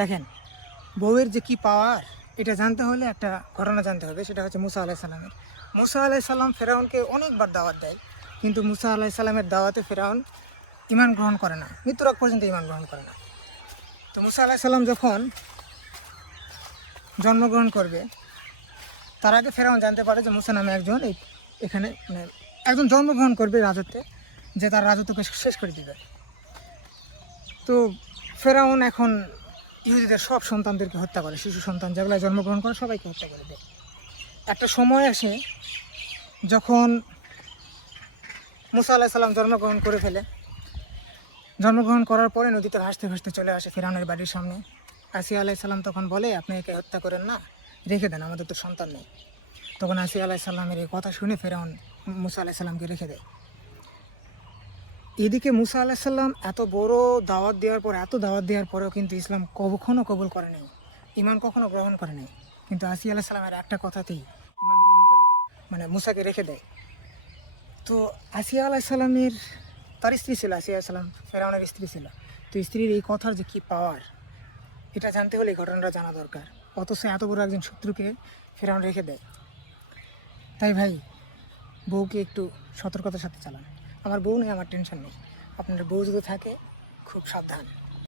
দেখেন, বউয়ের যে কী পাওয়ার এটা জানতে হলে একটা ঘটনা জানতে হবে। সেটা হচ্ছে মুসা আলাইহিস সালামের। মুসা আলাইহিস সালাম ফেরাউনকে অনেকবার দাওয়াত দেয়, কিন্তু মুসা আলাইহিস সালামের দাওয়াতে ফেরাউন ঈমান গ্রহণ করে না, মৃত্যুর আগ পর্যন্ত ঈমান গ্রহণ করে না। তো মুসা আলাইহিস সালাম যখন জন্মগ্রহণ করবে, তার আগে ফেরাউন জানতে পারে যে মুসা নামে একজন এখানে মানে একজন জন্মগ্রহণ করবে রাজত্বে, যে তার রাজত্বকে শেষ করে দিবে। তো ফেরাউন এখন ইহুদিদের সব সন্তানদেরকে হত্যা করে, শিশু সন্তান যেগুলো জন্মগ্রহণ করে সবাইকে হত্যা করে দেয়। একটা সময় আসে যখন মুসা আলাইহিস সালাম জন্মগ্রহণ করে ফেলে। জন্মগ্রহণ করার পরে নদীতে ভাসতে ভাসতে চলে আসে ফেরাউনের বাড়ির সামনে। আসিয়া আলাইহিস সালাম তখন বলে, আপনি একে হত্যা করেন না, রেখে দেন, আমাদের তো সন্তান নেই। তখন আসিয়া আলাইহিস সালামের এই কথা শুনে ফেরাউন মুসা আলাইহিস সালামকে রেখে দেয়। এদিকে মুসা আলাইহিস সালাম এত বড় দাওয়াত দেওয়ার পর, এত দাওয়াত দেওয়ার পরেও কিন্তু ইসলাম কখনো কবুল করে নাই, ঈমান কখনো গ্রহণ করে নাই। কিন্তু আসিয়া আলাইহিস সালামের একটা কথাতেই ঈমান গ্রহণ করে মানে মুসাকে রেখে দেয়। তো আসিয়া আলাইহিস সালামের, তার স্ত্রী ছিল আসিয়া আলাইহিস সালাম, ফেরাউনের স্ত্রী ছিল। তো স্ত্রীর এই কথার যে কী পাওয়ার, এটা জানতে হলে এই ঘটনাটা জানা দরকার। অথচ এত বড় একজন শত্রুকে ফেরাউন রেখে দেয়। তাই ভাই, বউকে একটু সতর্কতার সাথে চালান। আমার বউ নেই, আমার টেনশন নেই। আপনার বউ যদি থাকে, খুব সাবধান।